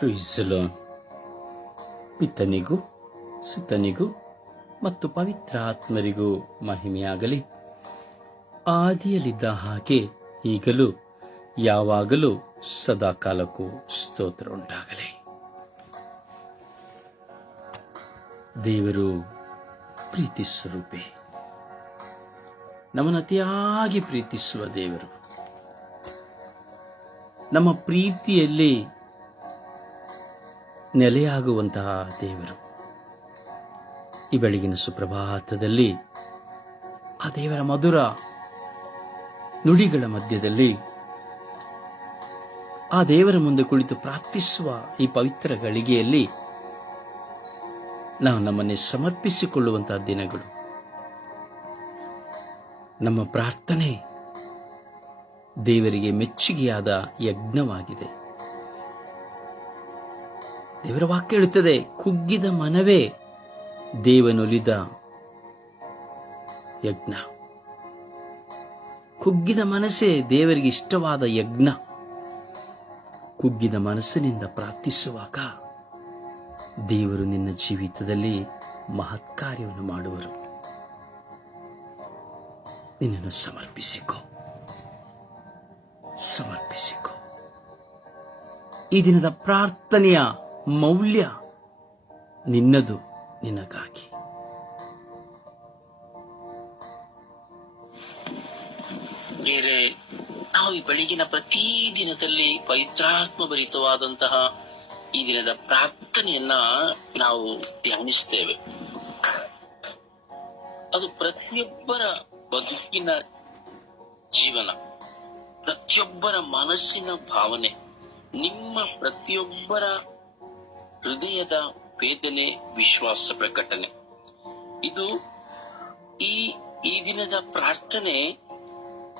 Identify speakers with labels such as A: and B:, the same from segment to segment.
A: ಪ್ರಿಸಲು ಪಿತನಿಗೂ, ಸುತನಿಗೂ ಮತ್ತು ಪವಿತ್ರ ಆತ್ಮರಿಗೂ ಮಹಿಮೆಯಾಗಲಿ. ಆದಿಯಲ್ಲಿದ್ದ ಹಾಗೆ ಈಗಲೂ, ಯಾವಾಗಲೂ ಸದಾಕಾಲಕ್ಕೂ ಸ್ತೋತ್ರ ಉಂಟಾಗಲಿ ದೇವರು ಪ್ರೀತಿ ಸ್ವರೂಪೇ ನಮ್ಮನ್ನು ಅತಿಯಾಗಿ ಪ್ರೀತಿಸುವ ದೇವರು. ನಮ್ಮ ಪ್ರೀತಿಯಲ್ಲಿ ನೆಲೆಯಾಗುವಂತಹ ದೇವರು. ಈ ಬೆಳಗಿನ ಸುಪ್ರಭಾತದಲ್ಲಿ ಆ ದೇವರ ಮಧುರ ನುಡಿಗಳ ಮಧ್ಯದಲ್ಲಿ ಆ ದೇವರ ಮುಂದೆ ಕುಳಿತು ಪ್ರಾರ್ಥಿಸುವ ಈ ಪವಿತ್ರ ಗಳಿಗೆಯಲ್ಲಿ ನಾವು ನಮ್ಮನ್ನೇ ಸಮರ್ಪಿಸಿಕೊಳ್ಳುವಂತಹ ದಿನಗಳು. ನಮ್ಮ ಪ್ರಾರ್ಥನೆ ದೇವರಿಗೆ ಮೆಚ್ಚುಗೆಯಾದ ಯಜ್ಞವಾಗಿದೆ. ದೇವರ ವಾಕ್ಯ ಹೇಳುತ್ತದೆ, ಕುಗ್ಗಿದ ಮನವೇ ದೇವನೊಲಿದ ಯಜ್ಞ. ಕುಗ್ಗಿದ ಮನಸ್ಸೇ ದೇವರಿಗೆ ಇಷ್ಟವಾದ ಯಜ್ಞ. ಕುಗ್ಗಿದ ಮನಸ್ಸಿನಿಂದ ಪ್ರಾರ್ಥಿಸುವಾಗ ದೇವರು ನಿನ್ನ ಜೀವಿತದಲ್ಲಿ ಮಹತ್ ಕಾರ್ಯವನ್ನು ಮಾಡುವರು. ನಿನ್ನನ್ನು ಸಮರ್ಪಿಸಿಕೊ. ಸಮರ್ಪಿಸಿಕೊ. ಈ ದಿನದ ಪ್ರಾರ್ಥನೆಯ ಮೌಲ್ಯ ನಿನ್ನದು, ನಿನಗಾಗಿ.
B: ಬೇರೆ ನಾವು ಈ ಬೆಳಗಿನ ಪ್ರತಿ ದಿನದಲ್ಲಿ ಪವಿತ್ರಾತ್ಮ ಭರಿತವಾದಂತಹ ಈ ದಿನದ ಪ್ರಾರ್ಥನೆಯನ್ನ ನಾವು ಧ್ಯಾನಿಸ್ತೇವೆ ಅದು ಪ್ರತಿಯೊಬ್ಬರ ಬದುಕಿನ ಜೀವನ, ಪ್ರತಿಯೊಬ್ಬರ ಮನಸ್ಸಿನ ಭಾವನೆ, ನಿಮ್ಮ ಪ್ರತಿಯೊಬ್ಬರ ಹೃದಯದ ವೇದನೆ ವಿಶ್ವಾಸ ಪ್ರಕಟಣೆ ಇದು ಈ ಈ ದಿನದ ಪ್ರಾರ್ಥನೆ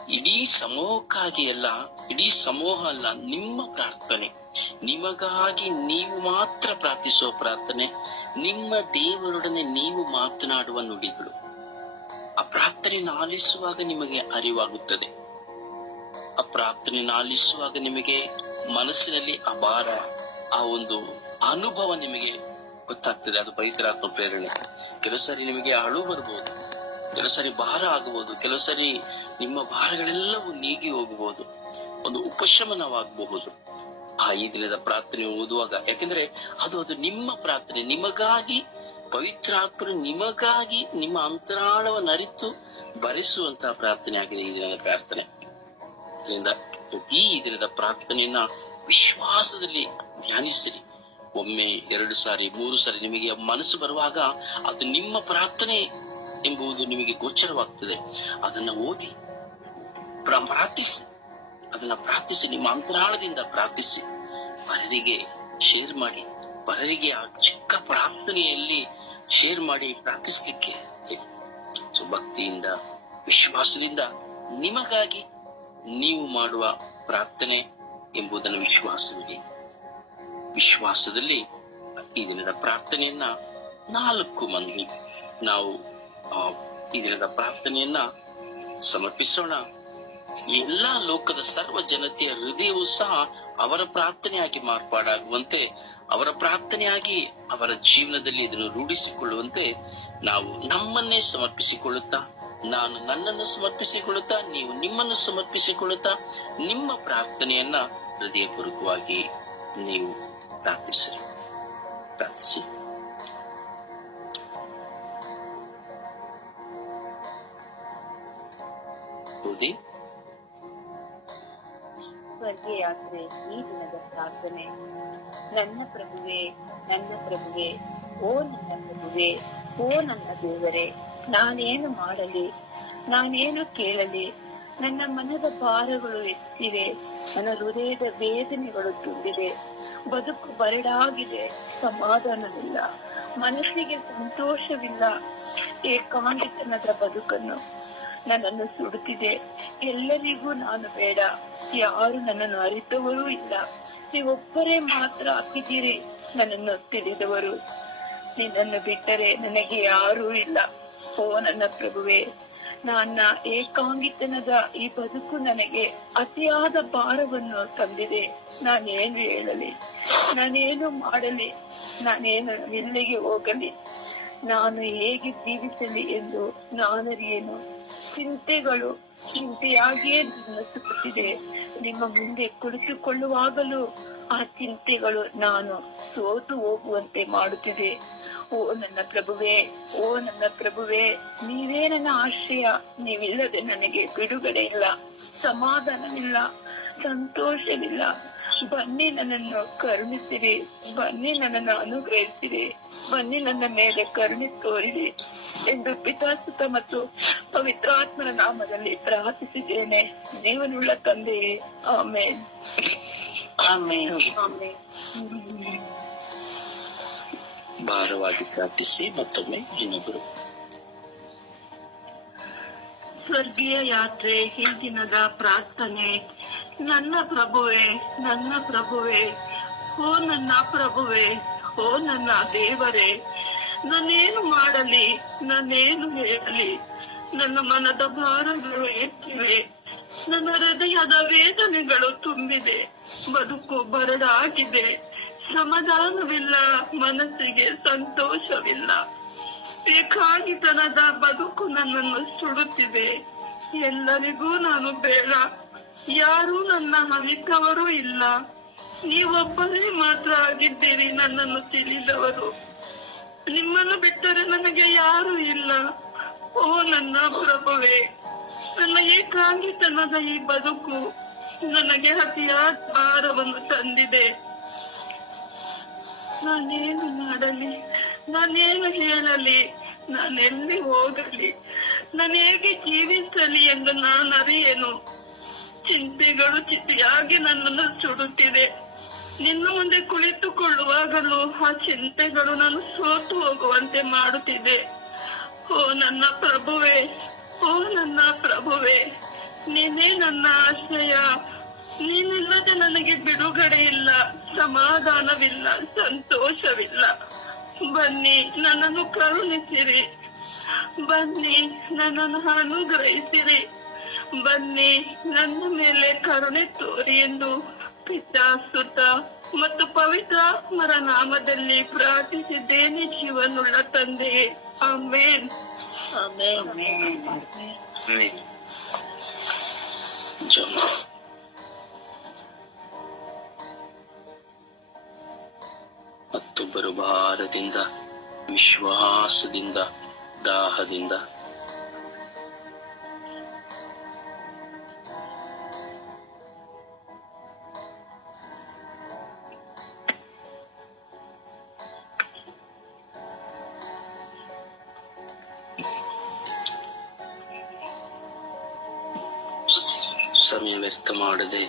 B: ಇಡೀ ಸಮೂಹಕ್ಕಾಗಿ ಅಲ್ಲ, ಇಡೀ ಸಮೂಹ ಅಲ್ಲ, ನಿಮ್ಮ ಪ್ರಾರ್ಥನೆ. ನಿಮಗಾಗಿ ನೀವು ಮಾತ್ರ ಪ್ರಾರ್ಥಿಸುವ ಪ್ರಾರ್ಥನೆ, ನಿಮ್ಮ ದೇವರೊಡನೆ ನೀವು ಮಾತನಾಡುವ ನುಡಿಗಳು. ಆ ಪ್ರಾರ್ಥನೆಯನ್ನು ಆಲಿಸುವಾಗ ನಿಮಗೆ ಅರಿವಾಗುತ್ತದೆ. ಆ ಪ್ರಾರ್ಥನೆಯನ್ನು ಆಲಿಸುವಾಗ ನಿಮಗೆ ಮನಸ್ಸಿನಲ್ಲಿ ಭಾರ ಆ ಒಂದು ಅನುಭವ ನಿಮಗೆ ಗೊತ್ತಾಗ್ತದೆ, ಅದು ಪವಿತ್ರಾತ್ಮ ಪ್ರೇರಣೆ. ಕೆಲವು ಸರಿ ನಿಮಗೆ ಅಳು ಬರ್ಬೋದು, ಕೆಲವು ಸರಿ ಭಾರ ಆಗಬಹುದು ಕೆಲವು ಸರಿ ನಿಮ್ಮ ಭಾರಗಳೆಲ್ಲವೂ ನೀಗಿ ಹೋಗಬಹುದು ಒಂದು ಉಪಶಮನವಾಗಬಹುದು. ಆ ಈ ದಿನದ ಪ್ರಾರ್ಥನೆ ಓದುವಾಗ, ಯಾಕೆಂದ್ರೆ ಅದು ಅದು ನಿಮ್ಮ ಪ್ರಾರ್ಥನೆ, ನಿಮಗಾಗಿ, ಪವಿತ್ರಾತ್ಮರು ನಿಮಗಾಗಿ ನಿಮ್ಮ ಅಂತರಾಳವನ್ನು ಅರಿತು ಭರಿಸುವಂತಹ ಪ್ರಾರ್ಥನೆ ಆಗಿದೆ ಈ ದಿನದ ಪ್ರಾರ್ಥನೆ. ಇದರಿಂದ ಪ್ರತಿ ದಿನದ ಪ್ರಾರ್ಥನೆಯನ್ನ ವಿಶ್ವಾಸದಲ್ಲಿ ಧ್ಯಾನಿಸಿರಿ. ಒಮ್ಮೆ, ಎರಡು ಸಾರಿ, ಮೂರು ಸಾರಿ ನಿಮಗೆ ಮನಸ್ಸು ಬರುವಾಗ ಅದು ನಿಮ್ಮ ಪ್ರಾರ್ಥನೆ ಎಂಬುದು ನಿಮಗೆ ಗೋಚರವಾಗ್ತದೆ. ಅದನ್ನ ಓದಿ, ಪ್ರ- ಪ್ರಾರ್ಥಿಸಿ. ಅದನ್ನ ಪ್ರಾರ್ಥಿಸಿ, ನಿಮ್ಮ ಅಂತರಾಳದಿಂದ ಪ್ರಾರ್ಥಿಸಿ. ಪರರಿಗೆ ಶೇರ್ ಮಾಡಿ ಪರರಿಗೆ ಆ ಚಿಕ್ಕ ಪ್ರಾರ್ಥನೆಯಲ್ಲಿ ಶೇರ್ ಮಾಡಿ ಪ್ರಾರ್ಥಿಸಲಿಕ್ಕೆ. ಸೊ, ಭಕ್ತಿಯಿಂದ, ವಿಶ್ವಾಸದಿಂದ ನಿಮಗಾಗಿ ನೀವು ಮಾಡುವ ಪ್ರಾರ್ಥನೆ ಎಂಬುದನ್ನು ವಿಶ್ವಾಸವಿದೆ ವಿಶ್ವಾಸದಲ್ಲಿ ಈ ದಿನದ ಪ್ರಾರ್ಥನೆಯನ್ನ ನಾಲ್ಕು ಮಂದಿ ನಾವು ಈ ದಿನದ ಪ್ರಾರ್ಥನೆಯನ್ನ ಸಮರ್ಪಿಸೋಣ. ಎಲ್ಲಾ ಲೋಕದ ಸರ್ವ ಜನತೆಯ ಹೃದಯವೂ ಸಹ ಅವರ ಪ್ರಾರ್ಥನೆಯಾಗಿ ಮಾರ್ಪಾಡಾಗುವಂತೆ, ಅವರ ಪ್ರಾರ್ಥನೆಯಾಗಿ ಅವರ ಜೀವನದಲ್ಲಿ ಇದನ್ನು ರೂಢಿಸಿಕೊಳ್ಳುವಂತೆ ನಾವು ನಮ್ಮನ್ನೇ ಸಮರ್ಪಿಸಿಕೊಳ್ಳುತ್ತಾ, ನಾನು ನನ್ನನ್ನು ಸಮರ್ಪಿಸಿಕೊಳ್ಳುತ್ತಾ, ನೀವು ನಿಮ್ಮನ್ನು ಸಮರ್ಪಿಸಿಕೊಳ್ಳುತ್ತಾ, ನಿಮ್ಮ ಪ್ರಾರ್ಥನೆಯನ್ನ ಹೃದಯಪೂರ್ವಕವಾಗಿ ನೀವು ಪ್ರಾರ್ಥಿಸಿ ಓದಿ
C: ಸ್ವರ್ಗ ಯಾತ್ರೆ ಈ ದಿನದ ಪ್ರಾರ್ಥನೆ. ನನ್ನ ಪ್ರಭುವೆ ನನ್ನ ಪ್ರಭುವೆ, ಓ ನನ್ನ ಪ್ರಭುವೆ, ಓ ನನ್ನ ದೇವರೇ, ನಾನೇನು ಮಾಡಲಿ, ನಾನೇನು ಕೇಳಲಿ ನನ್ನ ಮನದ ಭಾರಗಳು ಎತ್ತಿವೆ. ನನ್ನ ಹೃದಯದ ವೇದನೆಗಳು ತುಂಬಿದೆ. ಬದುಕು ಬರಡಾಗಿದೆ. ಸಮಾಧಾನವಿಲ್ಲ. ಮನಸ್ಸಿಗೆ ಸಂತೋಷವಿಲ್ಲ. ಏಕಾಂಗಿತನದ ಬದುಕನ್ನು ನನ್ನನ್ನು ಸುಡುತ್ತಿದೆ. ಎಲ್ಲರಿಗೂ ನಾನು ಬೇಡ. ಯಾರು ನನ್ನನ್ನು ಅರಿತವರೂ ಇಲ್ಲ. ನೀವೊಬ್ಬರೇ ಮಾತ್ರ ಅಪ್ಪಿದ್ದೀರಿ ನನ್ನನ್ನು ತಿಳಿದವರು. ನಿನ್ನನ್ನು ಬಿಟ್ಟರೆ ನನಗೆ ಯಾರೂ ಇಲ್ಲ. ಓ ನನ್ನ ಪ್ರಭುವೆ ನನ್ನ ಏಕಾಂಗಿತನದ ಈ ಬದುಕು ನನಗೆ ಅತಿಯಾದ ಭಾರವನ್ನು ತಂದಿದೆ. ನಾನೇನು ಹೇಳಲಿ? ನಾನೇನು ಮಾಡಲಿ? ನಾನೇನು ಎಲ್ಲಿಗೆ ಹೋಗಲಿ? ನಾನು ಹೇಗೆ ಜೀವಿಸಲಿ ಎಂದು ನಾನರಿಯೇನು? ಚಿಂತೆಗಳು ಚಿಂತೆಯಾಗಿಯೇ ನಸುತ್ತಿದೆ ನಿಮ್ಮ ಮುಂದೆ ಕುಳಿತುಕೊಳ್ಳುವಾಗಲೂ ಆ ಚಿಂತೆಗಳು ನಾನು ಸೋತು ಹೋಗುವಂತೆ ಮಾಡುತ್ತಿದೆ. ಓ ನನ್ನ ಪ್ರಭುವೇ, ಓ ನನ್ನ ಪ್ರಭುವೇ, ನೀವೇ ನನ್ನ ಆಶ್ರಯ. ನೀವಿಲ್ಲದೆ ನನಗೆ ಬಿಡುಗಡೆ ಇಲ್ಲ, ಸಮಾಧಾನವಿಲ್ಲ, ಸಂತೋಷವಿಲ್ಲ. ಬನ್ನಿ ನನ್ನನ್ನು ಕರುಣಿಸಿರಿ, ಬನ್ನಿ ನನ್ನನ್ನು ಅನುಗ್ರಹಿಸಿರಿ, ಬನ್ನಿ ನನ್ನ ಮೇಲೆ ಕರುಣಿ ತೋರಿರಿ. ಎಂದು ಪಿತಾಸುತ ಮತ್ತು ಪವಿತ್ರಾತ್ಮನ ನಾಮದಲ್ಲಿ ಪ್ರಾರ್ಥಿಸಿದ್ದೇನೆ. ಜೀವನುಳ್ಳ ತಂದೆಯೇ. ಆಮೇನ್. ಆಮೇನ್.
B: ಭಾರವಾಗಿ ಪ್ರಾರ್ಥಿಸಿ ಮತ್ತೊಮ್ಮೆ ಇನ್ನೊಬ್ಬರು.
C: ಸ್ವರ್ಗೀಯ ಯಾತ್ರೆ ಹಿಂದಿನದ ದಿನದ ಪ್ರಾರ್ಥನೆ. ನನ್ನ ಪ್ರಭುವೆ ನನ್ನ ಪ್ರಭುವೆ. ಓ ನನ್ನ ಪ್ರಭುವೆ ಓ ನನ್ನ ದೇವರೇ. ನಾನೇನು ಮಾಡಲಿ, ನಾನೇನು ಹೇಳಲಿ, ನನ್ನ ಮನದ ಭಾರಗಳು ಎತ್ತಿವೆ, ನನ್ನ ಹೃದಯದ ವೇದನೆಗಳು ತುಂಬಿದೆ, ಬದುಕು ಬರಡಾಗಿದೆ, ಸಮಾಧಾನವಿಲ್ಲ, ಮನಸ್ಸಿಗೆ ಸಂತೋಷವಿಲ್ಲ. ಬೇಕಾಗಿತನದ ಬದುಕು ನನ್ನನ್ನು ಸುಡುತ್ತಿದೆ, ಎಲ್ಲರಿಗೂ ನಾನು ಬೇಡ, ಯಾರೂ ನನ್ನ ಹವಿತವರೂ ಇಲ್ಲ, ನೀವೊಬ್ಬರೇ ಮಾತ್ರ ಆಗಿದ್ದೀರಿ ನನ್ನನ್ನು ತಿಳಿದವರು. ನಿಮ್ಮನ್ನು ಬಿಟ್ಟರೆ ನನಗೆ ಯಾರು ಇಲ್ಲ. ಓ ನನ್ನ ಪ್ರಭುವೆ, ನನ್ನ ಏಕಾಂಗಿತನದ ಈ ಬದುಕು ನನಗೆ ಅತಿಯಾದ ಭಾರವನ್ನು ತಂದಿದೆ. ನಾನೇನು ಮಾಡಲಿ, ನಾನೇನು ಹೇಳಲಿ, ನಾನೆಲ್ಲಿ ಹೋಗಲಿ, ನಾನು ಹೇಗೆ ಜೀವಿಸಲಿ ಎಂದು ನಾನು ಅರಿಯೇನು ಚಿಂತೆಗಳು ಚಿತಿಯಾಗಿ ನನ್ನನ್ನು ಸುಡುತ್ತಿದೆ. ನಿನ್ನ ಮುಂದೆ ಕುಳಿತುಕೊಳ್ಳುವಾಗಲೂ ಆ ಚಿಂತೆಗಳು ನಾನು ಸೋತು ಹೋಗುವಂತೆ ಮಾಡುತ್ತಿದೆ. ಓ ನನ್ನ ಪ್ರಭುವೆ, ಓ ನನ್ನ ಪ್ರಭುವೆ, ನೀನೇ ನನ್ನ ಆಶ್ರಯ. ನೀನಿಲ್ಲದೆ ನನಗೆ ಬಿಡುಗಡೆ ಇಲ್ಲ ಸಮಾಧಾನವಿಲ್ಲ, ಸಂತೋಷವಿಲ್ಲ. ಬನ್ನಿ, ನನ್ನನ್ನು ಕರುಣಿಸಿರಿ. ಬನ್ನಿ, ನನ್ನನ್ನು ಅನುಗ್ರಹಿಸಿರಿ. ಬನ್ನಿ, ನನ್ನ ಮೇಲೆ ಕರುಣೆ ತೋರಿ ಎಂದು ಪಿತಾ ಸುತ ಮತ್ತು ಪವಿತ್ರಾತ್ಮರ ನಾಮದಲ್ಲಿ ಪ್ರಾರ್ಥಿಸಿದ್ದೇನೆ ಜೀವನುಳ್ಳ ತಂದೆ. ಆಮೇನ್.
B: ಮತ್ತೊಬ್ಬರು ಭಾರದಿಂದ ವಿಶ್ವಾಸದಿಂದ ದಾಹದಿಂದ சமயம் வருத்தமானது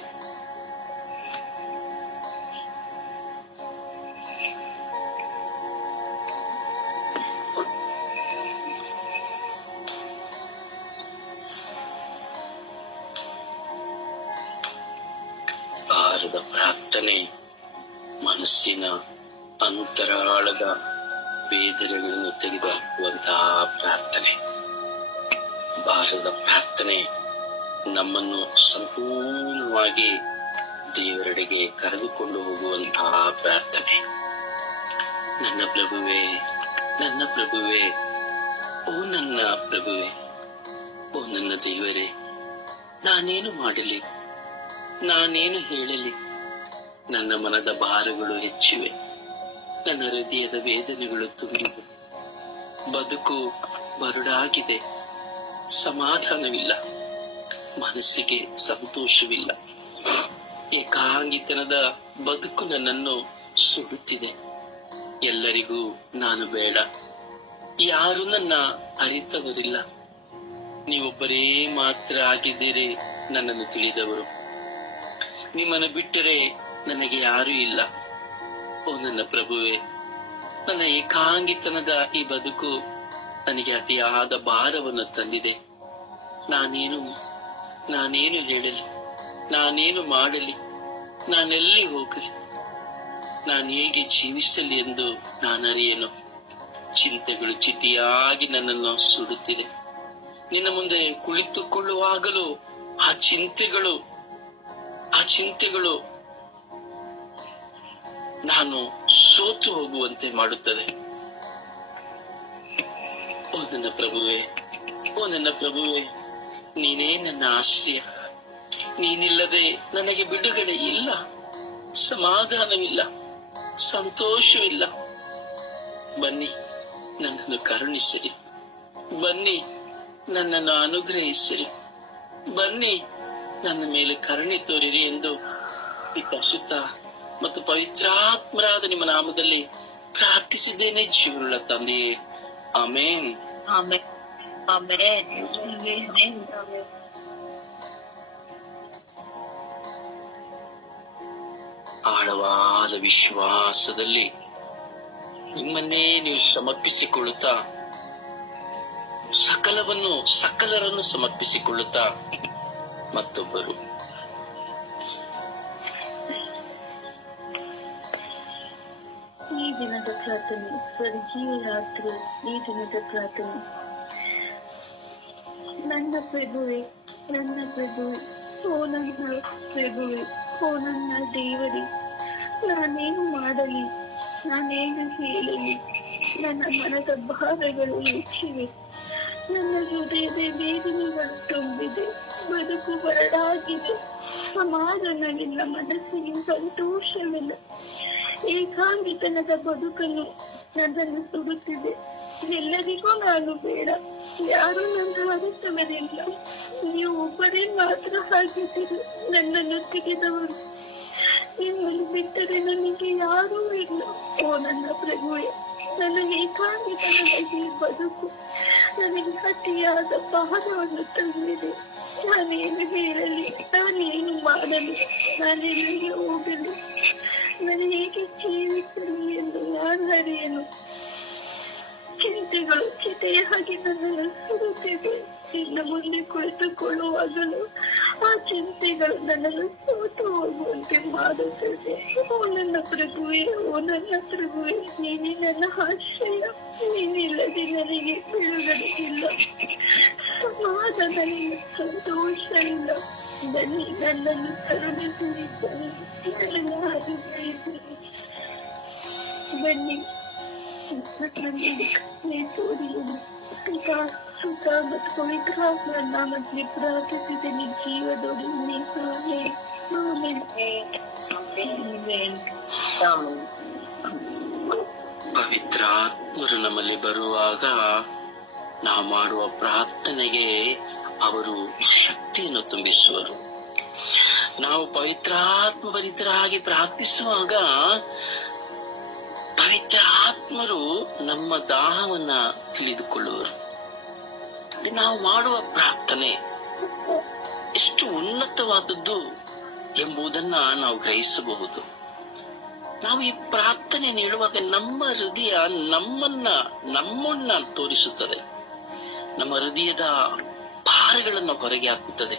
B: ನನ್ನ ದೇವರೇ, ನಾನೇನು ಮಾಡಲಿ? ನಾನೇನು ಹೇಳಲಿ? ನನ್ನ ಮನದ ಭಾರಗಳು ಹೆಚ್ಚಿವೆ. ನನ್ನ ಹೃದಯದ ವೇದನೆಗಳು ತುಂಬಿವೆ. ಬದುಕು ಬರುಡಾಗಿದೆ ಸಮಾಧಾನವಿಲ್ಲ. ಮನಸ್ಸಿಗೆ ಸಂತೋಷವಿಲ್ಲ. ಏಕಾಂಗಿತನದ ಬದುಕು ನನ್ನನ್ನು ಸುಡುತ್ತಿದೆ. ಎಲ್ಲರಿಗೂ ನಾನು ಬೇಡ. ಯಾರು ನನ್ನ ಅರಿತವರಿಲ್ಲ. ನೀವೊಬ್ಬರೇ ಮಾತ್ರ ಆಗಿದ್ದೀರಿ ನನ್ನನ್ನು ತಿಳಿದವರು. ನಿಮ್ಮನ್ನು ಬಿಟ್ಟರೆ ನನಗೆ ಯಾರೂ ಇಲ್ಲ. ಓ ನನ್ನ ಪ್ರಭುವೆ, ನನ್ನ ಏಕಾಂಗಿತನದ ಈ ಬದುಕು ನನಗೆ ಅತಿಯಾದ ಭಾರವನ್ನು ತಂದಿದೆ. ನಾನೇನು ನಾನೇನು ಹೇಳಲಿ, ನಾನೇನು ಮಾಡಲಿ, ನಾನೆಲ್ಲಿ ಹೋಗಲಿ, ನಾನು ಹೇಗೆ ಜೀವಿಸಲಿ ಎಂದು ನಾನರಿಯನು. ಚಿಂತೆಗಳು ಚಿತಿಯಾಗಿ ನನ್ನನ್ನು ಸುಡುತ್ತಿದೆ. ನಿನ್ನ ಮುಂದೆ ಕುಳಿತುಕೊಳ್ಳುವಾಗಲೂ ಆ ಚಿಂತೆಗಳು ಆ ಚಿಂತೆಗಳು ನಾನು ಸೋತು ಹೋಗುವಂತೆ ಮಾಡುತ್ತದೆ. ಓ ನನ್ನ ಪ್ರಭುವೆ, ಓ ನನ್ನ ಪ್ರಭುವೆ, ನೀನೇ ನನ್ನ ಆಶ್ರಯ. ನೀನಿಲ್ಲದೆ ನನಗೆ ಬಿಡುಗಡೆ ಇಲ್ಲ, ಸಮಾಧಾನವಿಲ್ಲ, ಸಂತೋಷವಿಲ್ಲ. ಬನ್ನಿ, ನನ್ನನ್ನು ಕರುಣಿಸಿರಿ. ಬನ್ನಿ. ನನ್ನನ್ನು ಅನುಗ್ರಹಿಸಿರಿ. ಬನ್ನಿ ನನ್ನ ಮೇಲೆ ಕರುಣೆ ತೋರಿರಿ ಎಂದು ಈ ಪರಿಶುದ್ಧ ಮತ್ತು ಪವಿತ್ರಾತ್ಮರಾದ ನಿಮ್ಮ ನಾಮದಲ್ಲಿ ಪ್ರಾರ್ಥಿಸಿದ್ದೇನೆ ಜೀವರುಳ್ಳ ತಂದೆಯೇ. ಆಮೇನ್. ಆಳವಾದ ವಿಶ್ವಾಸದಲ್ಲಿ ನಿಮ್ಮನ್ನೇ ನೀವು ಸಮರ್ಪಿಸಿಕೊಳ್ಳುತ್ತಾ ಸಕಲವನ್ನು, ಸಕಲರನ್ನು ಸಮರ್ಪಿಸಿಕೊಳ್ಳುತ್ತಾ ಮತ್ತೊಬ್ಬರು.
C: ಈ ದಿನದ ಪ್ರಾರ್ಥನೆ, ಸ್ವರ್ಗೀಯ ರಾತ್ರಿ ಈ ದಿನದ ಪ್ರಾರ್ಥನೆ. ನನ್ನ ಪ್ರಭುವೆ ನನ್ನ ಪ್ರಭುವೆ, ಓ ನನ್ನ ಪ್ರಭುವೆ, ಓ ನನ್ನ ದೇವರೇ, ನಾನೇನು ಮಾಡಲಿ, ನಾನೇನು ಹೇಳಲಿ, ನನ್ನ ಮನದ ಭಾವಗಳು ಹೆಚ್ಚಿವೆ. ನನ್ನ ಹೃದಯದ ವೇದನೆಗಳು ತುಂಬಿದೆ. ಬದುಕು ಬರಡಾಗಿದೆ. ಸಮಾಧಾನವಿಲ್ಲ ಮನಸ್ಸಿಗೆ ಸಂತೋಷವಿಲ್ಲ. ಏಕಾಂಗಿತನದ ಬದುಕನ್ನು ನನ್ನನ್ನು ಸುಡುತ್ತಿದೆ. ಎಲ್ಲರಿಗೂ ನಾನು ಬೇಡ. ಯಾರು ನನ್ನ ಅರಿತವರಿಲ್ಲ ನೀವು ಒಬ್ಬರೇ ಮಾತ್ರ ಹಾಗಿದ್ದೀರಿ ನನ್ನನ್ನು ತೆಗೆದವರು. ನಿಮ್ಮನ್ನು ಬಿಟ್ಟರೆ ನನಗೆ ಯಾರೂ ಇಲ್ಲ. ಓ ನನ್ನ ಪ್ರಭುವೆ, ನನ್ನ ಏಕಾಂಗಿತನ ಬದುಕು. ನನಗೆ ಅತಿಯಾದ ಪಾದವನ್ನು ತಂದಿದೆ. ನಾನೇನು ಹೇಳಲಿ? ನಾನೇನು ಮಾಡಲಿ? ನಾನೆಲ್ಲಿಗೆ ಹೋಗಲಿ? ನಾನು ಹೇಗೆ ಜೀವಿಸಲಿ ಎಂದು ನಾನು ಅರಿಯನು ಚಿಂತೆಗಳು ಚಿತೆಯ ಹಾಗೆ ನನ್ನ ಸುಡುತ್ತಿದೆ ಇನ್ನು ಮುಂದೆ ಕುಳಿತುಕೊಳ್ಳುವಾಗಲೂ ಆ ಚಿಂತೆಗಳು ನನ್ನನ್ನು ಸೋತು ಹೋಗುವಂತೆ ಮಾಡುತ್ತದೆ ಓ ನನ್ನ ಪ್ರಭುವೆ ಓ ನನ್ನ ಪ್ರಭುವೆ ನೀನೇ ನನ್ನ ಆಶ್ರಯ ನೀನಿಲ್ಲದೆ ನನಗೆ ಬಿಡುಗಡೆ ಇಲ್ಲ ಸಮಾಧಾನ ಇಲ್ಲ ಸಂತೋಷ ಇಲ್ಲ ಬನ್ನಿ ನನ್ನನ್ನು ಕರುಣಿಸಿರಿ ನನ್ನನ್ನು ಅನುಗ್ರಹಿಸಿರಿ ಬನ್ನಿ ಸೂರ್ಯನು ಪಿತಾ ಸುತ ಮತ್ತು ಪವಿತ್ರಾತ್ಮ ನಾಮದಲ್ಲಿ ಪ್ರಾರ್ಥಿಸಿದ್ದೇನೆ ಜೀವದೊಡನೆ. ಆಮೇನ್. ಆಮೇನ್.
B: ಪವಿತ್ರಾತ್ಮರು ನಮ್ಮಲ್ಲಿ ಬರುವಾಗ ನಾವು ಮಾಡುವ ಪ್ರಾರ್ಥನೆಗೆ ಅವರು ಶಕ್ತಿಯನ್ನು ತುಂಬಿಸುವರು ನಾವು ಪವಿತ್ರಾತ್ಮ ಭರಿತರಾಗಿ ಪ್ರಾರ್ಥಿಸುವಾಗ ಪವಿತ್ರ ಆತ್ಮರು ನಮ್ಮ ದಾಹವನ್ನ ತಿಳಿದುಕೊಳ್ಳುವರು. ನಾವು ಮಾಡುವ ಪ್ರಾರ್ಥನೆ ಎಷ್ಟು ಉನ್ನತವಾದದ್ದು ಎಂಬುದನ್ನ ನಾವು ಗ್ರಹಿಸಬಹುದು. ನಾವು ಈ ಪ್ರಾರ್ಥನೆ ನೀಡುವಾಗ ನಮ್ಮ ಹೃದಯ ನಮ್ಮನ್ನ ನಮ್ಮನ್ನ ತೋರಿಸುತ್ತದೆ. ನಮ್ಮ ಹೃದಯದ ಭಾರಗಳನ್ನು ಹೊರಗೆ ಹಾಕುತ್ತದೆ.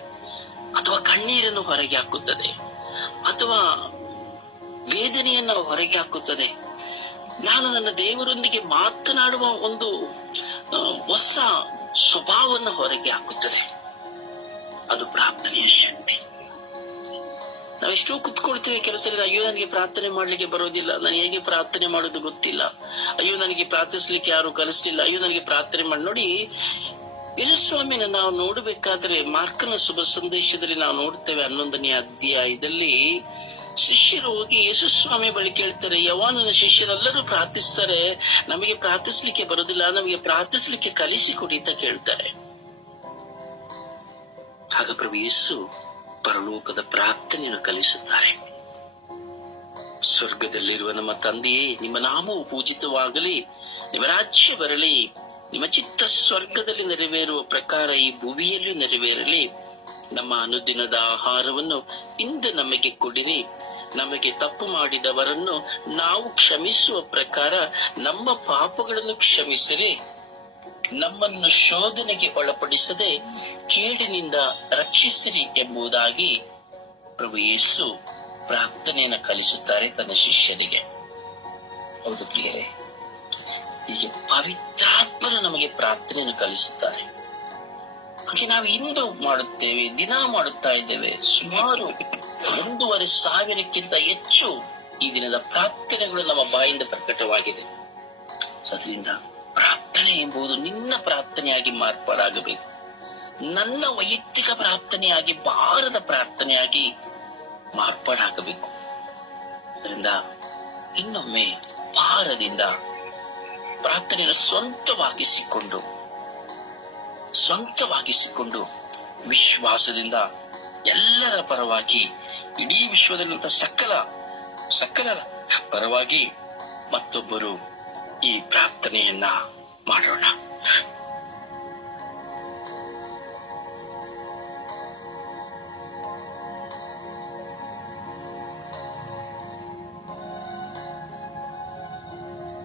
B: ಅಥವಾ ಕಣ್ಣೀರನ್ನು ಹೊರಗೆ ಹಾಕುತ್ತದೆ. ಅಥವಾ ವೇದನೆಯನ್ನು ಹೊರಗೆ ಹಾಕುತ್ತದೆ. ನಾನು ನನ್ನ ದೇವರೊಂದಿಗೆ ಮಾತನಾಡುವ ಒಂದು ಹೊಸ ಸ್ವಭಾವವನ್ನು ಹೊರಗೆ ಹಾಕುತ್ತದೆ. ಅದು ಪ್ರಾರ್ಥನೆಯ ಶಕ್ತಿ. ನಾವೆಷ್ಟೋ ಕುತ್ಕೊಳ್ತೇವೆ ಕೆಲಸ ಅಯ್ಯೋ, ನನಗೆ ಪ್ರಾರ್ಥನೆ ಮಾಡ್ಲಿಕ್ಕೆ ಬರೋದಿಲ್ಲ. ನಾನು ಹೇಗೆ ಪ್ರಾರ್ಥನೆ ಮಾಡೋದು ಗೊತ್ತಿಲ್ಲ. ಅಯ್ಯೋ, ನನಗೆ ಪ್ರಾರ್ಥಿಸ್ಲಿಕ್ಕೆ ಯಾರು ಕಲಿಸ್ಲಿಲ್ಲ. ಅಯ್ಯೋ, ನನಗೆ ಪ್ರಾರ್ಥನೆ ಮಾಡಿ, ನೋಡಿ ಯೇಸುಸ್ವಾಮಿನ ನಾವು ನೋಡಬೇಕಾದ್ರೆ ಮಾರ್ಕನ ಶುಭ ಸಂದೇಶದಲ್ಲಿ ನಾವು ನೋಡ್ತೇವೆ ಹನ್ನೊಂದನೇ ಅಧ್ಯಾಯದಲ್ಲಿ ಶಿಷ್ಯರು ಹೋಗಿ ಯೇಸುಸ್ವಾಮಿ ಬಳಿ ಕೇಳ್ತಾರೆ ಯವಾನನ ಶಿಷ್ಯರೆಲ್ಲರೂ ಪ್ರಾರ್ಥಿಸ್ತಾರೆ, ನಮಗೆ ಪ್ರಾರ್ಥಿಸ್ಲಿಕ್ಕೆ ಬರೋದಿಲ್ಲ, ನಮಗೆ ಪ್ರಾರ್ಥಿಸ್ಲಿಕ್ಕೆ ಕಲಿಸಿಕೊಡಿ ಅಂತ ಕೇಳ್ತಾರೆ. ಆಗ ಪ್ರಭು ಯೇಸು ಪರಲೋಕದ ಪ್ರಾರ್ಥನೆಯನ್ನು ಕಲಿಸುತ್ತಾರೆ. ಸ್ವರ್ಗದಲ್ಲಿರುವ ನಮ್ಮ ತಂದೆಯೇ, ನಿಮ್ಮ ನಾಮವು ಪೂಜಿತವಾಗಲಿ, ನಿಮ್ಮ ರಾಜ್ಯ ಬರಲಿ, ನಿಮ್ಮ ಚಿತ್ತ ಸ್ವರ್ಗದಲ್ಲಿ ನೆರವೇರುವ ಪ್ರಕಾರ ಈ ಭೂಮಿಯಲ್ಲೂ ನೆರವೇರಲಿ. ನಮ್ಮ ಅನುದಿನದ ಆಹಾರವನ್ನು ಇಂದು ನಮಗೆ ಕೊಡಿರಿ. ನಮಗೆ ತಪ್ಪು ಮಾಡಿದವರನ್ನು ನಾವು ಕ್ಷಮಿಸುವ ಪ್ರಕಾರ ನಮ್ಮ ಪಾಪಗಳನ್ನು ಕ್ಷಮಿಸಿರಿ. ನಮ್ಮನ್ನು ಶೋಧನೆಗೆ ಒಳಪಡಿಸದೆ ಕೇಡಿನಿಂದ ರಕ್ಷಿಸಿರಿ ಎಂಬುದಾಗಿ ಪ್ರಭು ಯೇಸು ಪ್ರಾರ್ಥನೆಯನ್ನು ಕಲಿಸುತ್ತಾರೆ ತನ್ನ ಶಿಷ್ಯರಿಗೆ ಹೌದು ಪ್ರಿಯರೇ ಹೀಗೆ ಪವಿತ್ರಾತ್ಮನು ನಮಗೆ ಪ್ರಾರ್ಥನೆಯನ್ನು ಕಲಿಸುತ್ತಾರೆ. ಹಾಗೆ ನಾವು ಇಂದು ಮಾಡುತ್ತೇವೆ, ದಿನ ಮಾಡುತ್ತಾ ಇದ್ದೇವೆ. ಸುಮಾರು ಒಂದೂವರೆ ಸಾವಿರಕ್ಕಿಂತ ಹೆಚ್ಚು ಈ ದಿನದ ಪ್ರಾರ್ಥನೆಗಳು ನಮ್ಮ ಬಾಯಿಂದ ಪ್ರಕಟವಾಗಿದೆ. ಅದರಿಂದ ಪ್ರಾರ್ಥನೆ ಎಂಬುದು ನಿನ್ನ ಪ್ರಾರ್ಥನೆಯಾಗಿ ಮಾರ್ಪಾಡಾಗಬೇಕು. ನನ್ನ ವೈಯಕ್ತಿಕ ಪ್ರಾರ್ಥನೆಯಾಗಿ, ಭಾರದ ಪ್ರಾರ್ಥನೆಯಾಗಿ ಮಾರ್ಪಾಡಾಗಬೇಕು. ಅದರಿಂದ ಇನ್ನೊಮ್ಮೆ ಭಾರದಿಂದ ಪ್ರಾರ್ಥನೆಯನ್ನು ಸ್ವಂತವಾಗಿಸಿಕೊಂಡು ಸ್ವಂತವಾಗಿಸಿಕೊಂಡು ವಿಶ್ವಾಸದಿಂದ ಎಲ್ಲರ ಪರವಾಗಿ ಇಡೀ ವಿಶ್ವದಲ್ಲಿರುವಂತ ಸಕಲ ಸಕಲ ಪರವಾಗಿ ಮತ್ತೊಬ್ಬರು ಈ ಪ್ರಾರ್ಥನೆಯನ್ನ ಮಾಡೋಣ.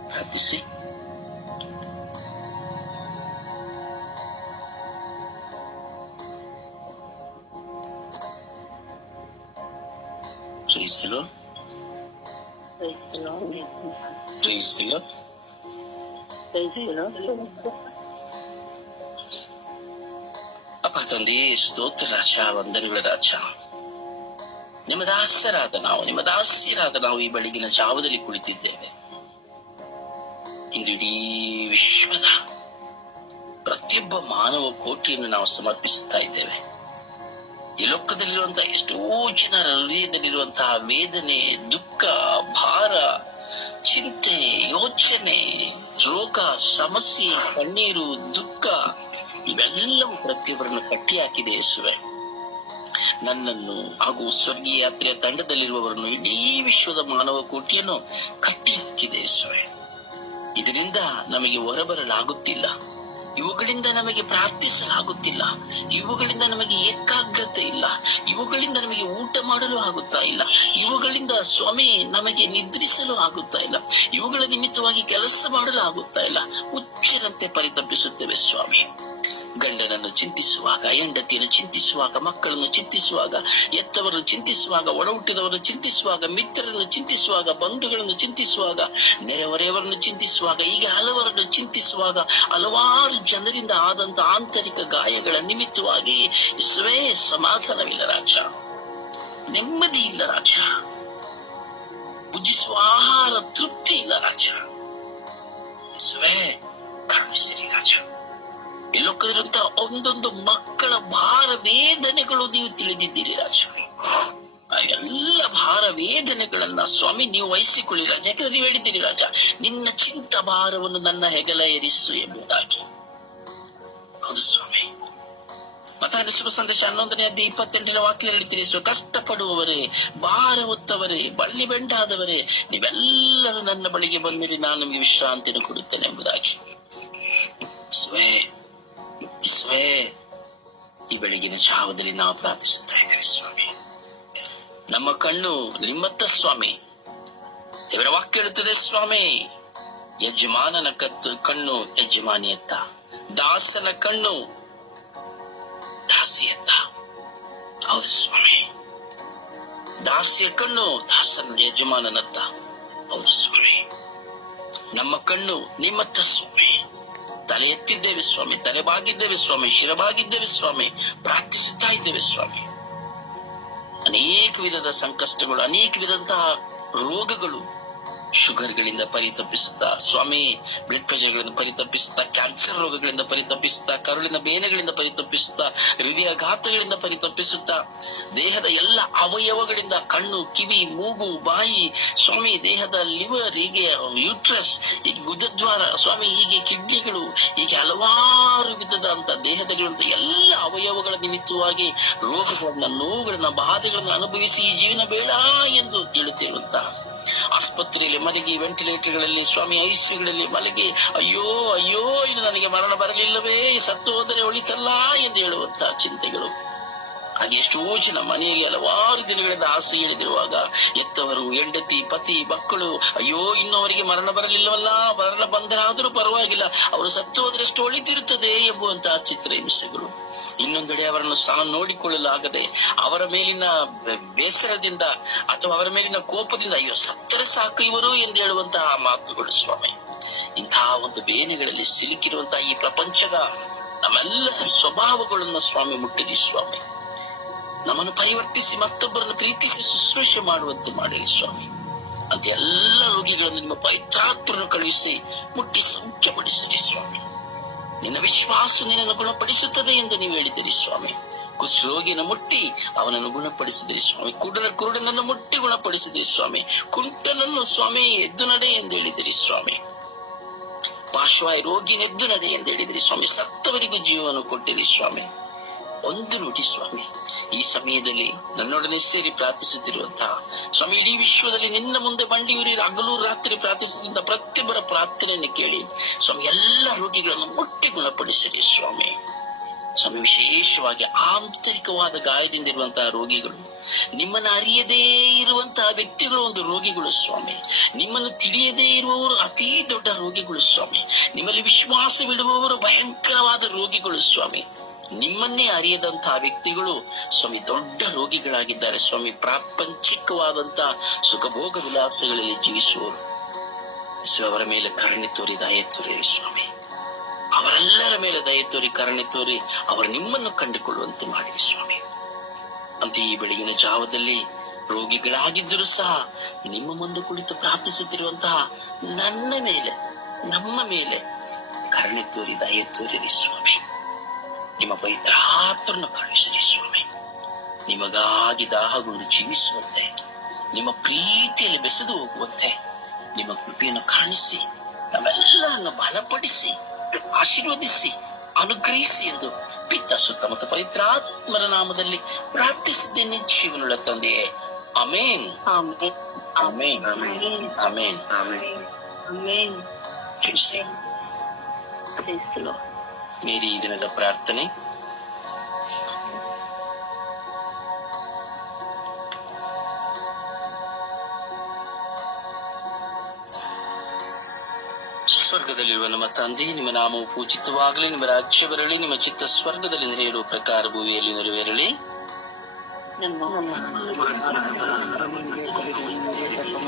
B: ಪ್ರಾರ್ಥಿಸಿ Lord. ಅಪ್ಪ ತಂದೆಯೇ ಸ್ತೋತ್ರ ರಾಜ ವಂದನೆಗಳ ರಾಜ. ನಿಮ್ಮ ದಾಸ್ಯರಾದ ನಾವು, ನಿಮ್ಮ ದಾಸ್ಯರಾದ ನಾವು ಈ ಬೆಳಗಿನ ಜಾವದಲ್ಲಿ ಕುಳಿತಿದ್ದೇವೆ. ಇಂದು ಇಡೀ ವಿಶ್ವದ ಪ್ರತಿಯೊಬ್ಬ ಮಾನವ ಕೋಟಿಯನ್ನು ನಾವು ಸಮರ್ಪಿಸುತ್ತಾ ಇದ್ದೇವೆ. ಈ ಲೋಕದಲ್ಲಿರುವಂತಹ ಎಷ್ಟೋ ಜನರ ಹೃದಯದಲ್ಲಿರುವಂತಹ ವೇದನೆ, ದುಃಖ, ಭಾರ ಚಿಂತೆ, ಯೋಚನೆ, ರೋಗ, ಸಮಸ್ಯೆ, ಕಣ್ಣೀರು, ದುಃಖ ಇವೆಲ್ಲವೂ ಪ್ರತಿಯೊಬ್ಬರನ್ನು ಕಟ್ಟಿ ಹಾಕಿದೆ ಯೇಸುವೆ. ನನ್ನನ್ನು ಹಾಗೂ ಸ್ವರ್ಗೀಯ ಯಾತ್ರೆಯ ತಂಡದಲ್ಲಿರುವವರನ್ನು ಇಡೀ ವಿಶ್ವದ ಮಾನವ ಕೋಟಿಯನ್ನು ಕಟ್ಟಿ ಯೇಸುವೆ. ಇದರಿಂದ ನಮಗೆ ಹೊರಬರಲಾಗುತ್ತಿಲ್ಲ. ಇವುಗಳಿಂದ ನಮಗೆ ಪ್ರಾರ್ಥಿಸಲಾಗುತ್ತಿಲ್ಲ ಇವುಗಳಿಂದ ನಮಗೆ ಏಕಾಗ್ರತೆ ಇಲ್ಲ. ಇವುಗಳಿಂದ ನಮಗೆ ಊಟ ಮಾಡಲು ಆಗುತ್ತಾ ಇಲ್ಲ. ಇವುಗಳಿಂದ ಸ್ವಾಮಿ ನಮಗೆ ನಿದ್ರಿಸಲು ಆಗುತ್ತಾ ಇಲ್ಲ. ಇವುಗಳ ನಿಮಿತ್ತವಾಗಿ ಕೆಲಸ ಮಾಡಲು ಆಗುತ್ತಾ ಇಲ್ಲ. ಹುಚ್ಚರಂತೆ ಪರಿತಪಿಸುತ್ತೇವೆ ಸ್ವಾಮಿ. ಗಂಡನನ್ನು ಚಿಂತಿಸುವಾಗ, ಹೆಂಡತಿಯನ್ನು ಚಿಂತಿಸುವಾಗ, ಮಕ್ಕಳನ್ನು ಚಿಂತಿಸುವಾಗ ಎತ್ತವರನ್ನು ಚಿಂತಿಸುವಾಗ ಒಡ ಹುಟ್ಟಿದವರನ್ನು ಚಿಂತಿಸುವಾಗ, ಮಿತ್ರರನ್ನು ಚಿಂತಿಸುವಾಗ, ಬಂಧುಗಳನ್ನು ಚಿಂತಿಸುವಾಗ, ನೆರೆಹೊರೆಯವರನ್ನು ಚಿಂತಿಸುವಾಗ ಈಗ ಹಲವರನ್ನು ಚಿಂತಿಸುವಾಗ ಹಲವಾರು ಜನರಿಂದ ಆದಂತ ಆಂತರಿಕ ಗಾಯಗಳ ನಿಮಿತ್ತವಾಗಿ ಸ್ವೇ ಸಮಾಧಾನವಿಲ್ಲ ರಾಜ. ನೆಮ್ಮದಿ ಇಲ್ಲ ರಾಜ. ಪೂಜಿಸುವ ಆಹಾರ ತೃಪ್ತಿ ಇಲ್ಲ ರಾಜ. ಸ್ವೇ ಕರುಣಿಸಿರಿ ರಾಜ. ಲೋಕದಲ್ಲಿರುವಂತಹ ಒಂದೊಂದು ಮಕ್ಕಳ ಭಾರ ವೇದನೆಗಳು ನೀವು ತಿಳಿದಿದ್ದೀರಿ ರಾಜಸ್ವಾಮಿ. ಎಲ್ಲ ಭಾರ ವೇದನೆಗಳನ್ನ ಸ್ವಾಮಿ ನೀವು ವಹಿಸಿಕೊಳ್ಳಿ ರಾಜ. ಯಾಕಂದ್ರೆ ನೀವು ಹೇಳಿದ್ದೀರಿ ರಾಜ, ನಿನ್ನ ಚಿಂತ ಭಾರವನ್ನು ನನ್ನ ಹೆಗಲ ಏರಿಸು ಎಂಬುದಾಗಿ. ಹೌದು ಸ್ವಾಮಿ. ಮತ ಶುಭ ಸಂದೇಶ ಹನ್ನೊಂದನೇ ಅದೇ ಇಪ್ಪತ್ತೆಂಟರ ವಾಕ್ಯ ತಿಳಿಸುವ ಕಷ್ಟಪಡುವವರೇ ಭಾರ ಹೊತ್ತವರೇ ಬಳ್ಳಿ ಬೆಂಡಾದವರೇ, ನೀವೆಲ್ಲರೂ ನನ್ನ ಬಳಿಗೆ ಬಂದಿರಿ, ನಾನು ನಿಮಗೆ ವಿಶ್ರಾಂತಿಯನ್ನು ಕೊಡುತ್ತೇನೆ ಎಂಬುದಾಗಿ. ಸ್ವೇ ಈ ಬೆಳಗಿನ ಜಾವದಲ್ಲಿ ನಾವು ಪ್ರಾರ್ಥಿಸುತ್ತಾ ಇದ್ದೇವೆ, ಸ್ವಾಮಿ. ನಮ್ಮ ಕಣ್ಣು ನಿಮ್ಮತ್ತ, ಸ್ವಾಮಿ. ದೇವರ ವಾಕ್ಯ ಹೇಳುತ್ತದೆ, ಸ್ವಾಮಿ. ಯಜಮಾನನ ಕತ್ತು, ಕಣ್ಣು ಯಜಮಾನಿಯತ್ತ. ದಾಸನ ಕಣ್ಣು ದಾಸಿಯತ್ತ. ಹೌದು, ಸ್ವಾಮಿ. ದಾಸಿಯ ಕಣ್ಣು ದಾಸನ ಯಜಮಾನನತ್ತ. ಹೌದು, ಸ್ವಾಮಿ. ನಮ್ಮ ಕಣ್ಣು ನಿಮ್ಮತ್ತ, ಸ್ವಾಮಿ. ತಲೆ ಎತ್ತಿದ್ದೇವೆ ಸ್ವಾಮಿ, ತಲೆ ಬಾಗಿದ್ದೇವೆ ಸ್ವಾಮಿ ಶಿರಬಾಗಿದ್ದೇವೆ ಸ್ವಾಮಿ, ಪ್ರಾರ್ಥಿಸುತ್ತಾ ಇದ್ದೇವೆ ಸ್ವಾಮಿ. ಅನೇಕ ವಿಧದ ಸಂಕಷ್ಟಗಳು, ಅನೇಕ ವಿಧದಂತಹ ರೋಗಗಳು ಶುಗರ್ಗಳಿಂದ ಪರಿತಪಿಸುತ್ತಾ. ಸ್ವಾಮಿ ಬ್ಲಡ್ ಪ್ರೆಷರ್ಗಳಿಂದ ಪರಿತಪಿಸುತ್ತಾ ಕ್ಯಾನ್ಸರ್ ರೋಗಗಳಿಂದ ಪರಿತಪಿಸುತ್ತಾ, ಕರುಳಿನ ಬೇನೆಗಳಿಂದ ಪರಿತಪಿಸುತ್ತಾ, ಹೃದಯಾಘಾತಗಳಿಂದ ಪರಿತಪಿಸುತ್ತಾ. ದೇಹದ ಎಲ್ಲ ಅವಯವಗಳಿಂದ ಕಣ್ಣು, ಕಿವಿ, ಮೂಗು, ಬಾಯಿ, ಸ್ವಾಮಿ, ದೇಹದ ಲಿವರ್ ಹೀಗೆ ಯೂಟ್ರಸ್ ಹೀಗೆ ಗುದದ್ವಾರ, ಸ್ವಾಮಿ, ಹೀಗೆ ಕಿಡ್ನಿಗಳು, ಹೀಗೆ ಹಲವಾರು ವಿಧದಂತ ದೇಹದಲ್ಲಿರುವಂತ ಎಲ್ಲ ಅವಯವಗಳ ನಿಮಿತ್ತವಾಗಿ ರೋಗಗಳನ್ನ, ನೋವುಗಳನ್ನ, ಬಾಧೆಗಳನ್ನ ಅನುಭವಿಸಿ ಈ ಜೀವನ ಬೇಡ ಎಂದು ಹೇಳುತ್ತಿರುವಂತ ಆಸ್ಪತ್ರೆಯಲ್ಲಿ ಮಲಗಿ, ವೆಂಟಿಲೇಟರ್ಗಳಲ್ಲಿ, ಸ್ವಾಮಿ, ಐಸಿಯುಗಳಲ್ಲಿ ಮಲಗಿ, ಅಯ್ಯೋ ಅಯ್ಯೋ, ಇನ್ನು ನನಗೆ ಮರಣ ಬರಲಿಲ್ಲವೇ, ಸತ್ತು ಹೋದರೆ ಒಳಿತಲ್ಲ ಎಂದು ಹೇಳುವಂತಹ ಚಿಂತೆಗಳು. ಹಾಗೆ ಎಷ್ಟೋ ಜನ ಮನೆಗೆ ಹಲವಾರು ದಿನಗಳಿಂದ ಆಸೆ ಇಳಿದಿರುವಾಗ ಎತ್ತವರು, ಹೆಂಡತಿ, ಪತಿ, ಮಕ್ಕಳು, ಅಯ್ಯೋ ಇನ್ನು ಅವರಿಗೆ ಮರಣ ಬರಲಿಲ್ಲವಲ್ಲ, ಮರಣ ಬಂದರಾದರೂ ಪರವಾಗಿಲ್ಲ, ಅವರು ಸತ್ತು ಹೋದ್ರೆ ಎಷ್ಟು ಒಳಿತಿರುತ್ತದೆ ಎಂಬುವಂತಹ ಚಿತ್ರ ಹಿಂಸೆಗಳು. ಇನ್ನೊಂದೆಡೆ ಅವರನ್ನು ಸಹ ನೋಡಿಕೊಳ್ಳಲಾಗದೆ, ಅವರ ಮೇಲಿನ ಬೇಸರದಿಂದ ಅಥವಾ ಅವರ ಮೇಲಿನ ಕೋಪದಿಂದ, ಅಯ್ಯೋ, ಸತ್ತರೆ ಸಾಕು ಇವರು ಎಂದು ಹೇಳುವಂತಹ ಮಾತುಗಳು ಸ್ವಾಮಿ. ಇಂತಹ ಒಂದು ಬೇನೆಗಳಲ್ಲಿ ಸಿಲುಕಿರುವಂತಹ ಈ ಪ್ರಪಂಚದ ನಮ್ಮೆಲ್ಲ ಸ್ವಭಾವಗಳನ್ನ ಸ್ವಾಮಿ ಮುಟ್ಟಿದಿ ಸ್ವಾಮಿ. ನಮ್ಮನ್ನು ಪರಿವರ್ತಿಸಿ ಮತ್ತೊಬ್ಬರನ್ನು ಪ್ರೀತಿಸಿ ಶುಶ್ರೂಷೆ ಮಾಡುವಂತೆ ಮಾಡಿರಿ ಸ್ವಾಮಿ. ಅಂತ ಎಲ್ಲ ರೋಗಿಗಳನ್ನು ನಿಮ್ಮ ಪೈಚಾತ್ರನ್ನು ಕಳುಹಿಸಿ ಮುಟ್ಟಿ ಸೌಖ್ಯಪಡಿಸಿರಿ ಸ್ವಾಮಿ. ನಿನ್ನ ವಿಶ್ವಾಸ ನಿನ್ನನ್ನು ಗುಣಪಡಿಸುತ್ತದೆ ಎಂದು ನೀವು ಹೇಳಿದಿರಿ ಸ್ವಾಮಿ. ಕುಷ್ಠರೋಗಿನ ಮುಟ್ಟಿ ಅವನನ್ನು ಗುಣಪಡಿಸಿದಿರಿ ಸ್ವಾಮಿ. ಕುಡನ ಕುರುಡನನ್ನು ಮುಟ್ಟಿ ಗುಣಪಡಿಸಿದಿರಿ ಸ್ವಾಮಿ. ಕುಂಟನನ್ನು ಸ್ವಾಮಿ ಎದ್ದು ನಡೆ ಎಂದು ಹೇಳಿದಿರಿ ಸ್ವಾಮಿ. ಪಾರ್ಶ್ವಾಯ ರೋಗಿನ ಎದ್ದು ನಡೆ ಎಂದು ಹೇಳಿದಿರಿ ಸ್ವಾಮಿ. ಸತ್ತವರಿಗೂ ಜೀವವನ್ನು ಕೊಟ್ಟಿರಿ ಸ್ವಾಮಿ. ಒಂದು ನುಡಿ ಸ್ವಾಮಿ. ಈ ಸಮಯದಲ್ಲಿ ನನ್ನೊಡನೆ ಸೇರಿ ಪ್ರಾರ್ಥಿಸುತ್ತಿರುವಂತಹ ಸ್ವಾಮಿ, ಇಡೀ ವಿಶ್ವದಲ್ಲಿ ನಿನ್ನ ಮುಂದೆ ಬಂಡಿಯೂರಿ ಹಗಲು ರಾತ್ರಿ ಪ್ರಾರ್ಥಿಸುತ್ತಿದ್ದ ಪ್ರತಿಯೊಬ್ಬರ ಪ್ರಾರ್ಥನೆಯನ್ನು ಕೇಳಿ ಸ್ವಾಮಿ, ಎಲ್ಲ ರೋಗಿಗಳನ್ನು ಮುಟ್ಟಿ ಗುಣಪಡಿಸಿರಿ ಸ್ವಾಮಿ. ಸ್ವಾಮಿ, ವಿಶೇಷವಾಗಿ ಆಂತರಿಕವಾದ ಗಾಯದಿಂದ ಇರುವಂತಹ ರೋಗಿಗಳು, ನಿಮ್ಮನ್ನು ಅರಿಯದೇ ಇರುವಂತಹ ವ್ಯಕ್ತಿಗಳು ಒಂದು ರೋಗಿಗಳು ಸ್ವಾಮಿ. ನಿಮ್ಮನ್ನು ತಿಳಿಯದೇ ಇರುವವರು ಅತಿ ದೊಡ್ಡ ರೋಗಿಗಳು ಸ್ವಾಮಿ. ನಿಮ್ಮಲ್ಲಿ ವಿಶ್ವಾಸವಿಡುವವರು ಭಯಂಕರವಾದ ರೋಗಿಗಳು ಸ್ವಾಮಿ. ನಿಮ್ಮನ್ನೇ ಅರಿಯದಂತಹ ವ್ಯಕ್ತಿಗಳು ಸ್ವಾಮಿ ದೊಡ್ಡ ರೋಗಿಗಳಾಗಿದ್ದಾರೆ. ಸ್ವಾಮಿ ಪ್ರಾಪಂಚಿಕವಾದಂತಹ ಸುಖಭೋಗ ವಿಲಾಸಗಳಲ್ಲಿ ಜೀವಿಸುವವರು. ಅವರ ಮೇಲೆ ಕರುಣೆ ತೋರಿ, ದಯ ತೋರಿ ಸ್ವಾಮಿ. ಅವರೆಲ್ಲರ ಮೇಲೆ ದಯ ತೋರಿ, ಕರುಣೆ ತೋರಿ ಅವರು ನಿಮ್ಮನ್ನು ಕಂಡುಕೊಳ್ಳುವಂತೆ ಮಾಡಿ ಸ್ವಾಮಿ. ಅಂತ ಈ ಬೆಳಗಿನ ಜಾವದಲ್ಲಿ ರೋಗಿಗಳಾಗಿದ್ದರೂ ಸಹ ನಿಮ್ಮ ಮುಂದೆ ಕುಳಿತು ಪ್ರಾರ್ಥಿಸುತ್ತಿರುವಂತಹ ನನ್ನ ಮೇಲೆ, ನಮ್ಮ ಮೇಲೆ ಕರುಣೆ ತೋರಿ, ದಯ ತೋರಿ ಸ್ವಾಮಿ. ನಿಮ್ಮ ಪವಿತ್ರಾತ್ಮರನ್ನು ಕಳುಹಿಸಿರಿ ಸ್ವಾಮಿ. ನಿಮಗಾಗಿ ದಾಹಗೊಂಡು ಜೀವಿಸುವಂತೆ ನಿಮ್ಮ ಪ್ರೀತಿಯಲ್ಲಿ ಬೆಸೆದು ಹೋಗುವಂತೆ ನಿಮ್ಮ ಕೃಪೆಯನ್ನು ಕಾಣಿಸಿ ನಮ್ಮೆಲ್ಲರನ್ನು ಬಲಪಡಿಸಿ ಆಶೀರ್ವದಿಸಿ ಅನುಗ್ರಹಿಸಿ ಎಂದು ಪಿತ್ತ ಸುತ್ತಮುತ್ತ ಪವಿತ್ರಾತ್ಮರ ನಾಮದಲ್ಲಿ ಪ್ರಾರ್ಥಿಸಿದ್ದೇನೆ ಜೀವನುಳ್ಳ ತಂದೆಯೇ. ಅಮೇನ್
C: ಅಮೇನ್
B: ಅಮೇನ್ ಅಮೇನ್
C: ಆಮೇನ್.
B: ಮೇರಿ ಈ ದಿನದ ಪ್ರಾರ್ಥನೆ. ಸ್ವರ್ಗದಲ್ಲಿರುವ ನಮ್ಮ ತಂದೆ, ನಿಮ್ಮ ನಾಮವು ಪೂಜಿತವಾಗಲಿ, ನಿಮ್ಮ ರಾಜ್ಯ ಬರಲಿ, ನಿಮ್ಮ ಚಿತ್ತ ಸ್ವರ್ಗದಲ್ಲಿ ನೆರೆಯಿರುವ ಪ್ರಕಾರ ಭೂಮಿಯಲ್ಲಿ ನೆರವೇರಲಿ.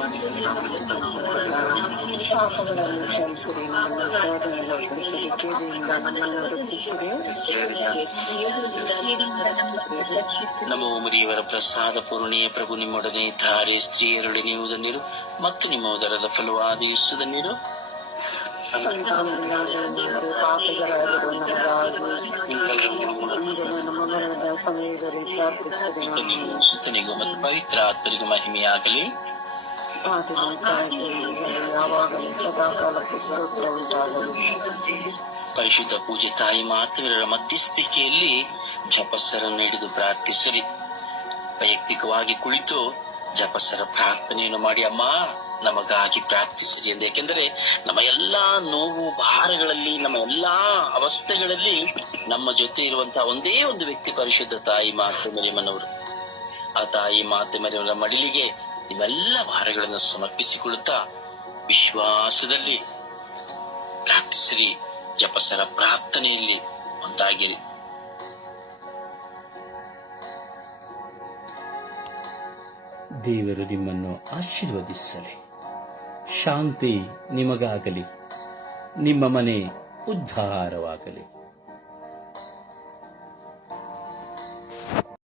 C: ನಮ್ಮ
D: ಮುರಿಯವರ ಕ್ಷಮಿಸಿರಿ ನಮ್ಮನ್ನು ಶೋಧನೆಯಿಂದ ಬಿಡಿಸಿರಿ ಕೀಡಿಯಿಂದ ನಮ್ಮನ್ನು ರಕ್ಷಿಸಿರಿ
B: ನಮ್ಮ ಉಮರಿಯವರ ಪ್ರಸಾದ ಪೂರ್ಣಿಯ ಪ್ರಭು ನಿಮ್ಮೊಡನೆ ಇದ್ದಾರೆ. ಸ್ತ್ರೀಯರೊಡನೆ ನೀವು ನೀರು ಮತ್ತು ನಿಮ್ಮ ಉದರದ ಫಲವಾದ ಇಷ್ಟದ
D: ನೀರು ಪಾಪಿಗಳಾಗಿರುವ ಸಮಯದಲ್ಲಿ ಪ್ರಾರ್ಥಿಸಿರಿ
B: ಮತ್ತು ಪವಿತ್ರ ಆತ್ಮರಿಗೂ ಮಹಿಮೆಯಾಗಲಿ.
D: ಯಾವಾಗಲೂ
B: ಪರಿಶುದ್ಧ ಪೂಜೆ ತಾಯಿ ಮಾತ್ರ ಮಧ್ಯಸ್ಥಿಕೆಯಲ್ಲಿ ಜಪಸ್ಸರನ್ನು ಹಿಡಿದು ಪ್ರಾರ್ಥಿಸಲಿ. ವೈಯಕ್ತಿಕವಾಗಿ ಕುಳಿತು ಜಪಸ್ಸರ ಪ್ರಾರ್ಥನೆಯನ್ನು ಮಾಡಿ, ಅಮ್ಮ, ನಮಗಾಗಿ ಪ್ರಾರ್ಥಿಸಿರಿ ಎಂದು. ಯಾಕೆಂದರೆ ನಮ್ಮ ಎಲ್ಲಾ ನೋವು ಭಾರಗಳಲ್ಲಿ, ನಮ್ಮ ಎಲ್ಲಾ ಅವಸ್ಥೆಗಳಲ್ಲಿ ನಮ್ಮ ಜೊತೆ ಇರುವಂತಹ ಒಂದೇ ಒಂದು ವ್ಯಕ್ತಿ ಪರಿಶುದ್ಧ ತಾಯಿ ಮಾತೆ ಮರಿಯಮ್ಮನವರು ಆ ತಾಯಿ ಮಾತೆ ಮರಿಯಮ್ಮನ ಮಡಿಲಿಗೆ ನಿಮ್ಮೆಲ್ಲ ಭಾರಗಳನ್ನು ಸಮರ್ಪಿಸಿಕೊಳ್ಳುತ್ತಾ ವಿಶ್ವಾಸದಲ್ಲಿ ಪ್ರಾರ್ಥಿಸಿರಿ. ಜಪಸರ ಪ್ರಾರ್ಥನೆಯಲ್ಲಿ ಒಂದಾಗಿರಿ.
A: ದೇವರು ನಿಮ್ಮನ್ನು ಆಶೀರ್ವದಿಸಲಿ. ಶಾಂತಿ ನಿಮಗಾಗಲಿ. ನಿಮ್ಮ ಮನೆ ಉದ್ಧಾರವಾಗಲಿ.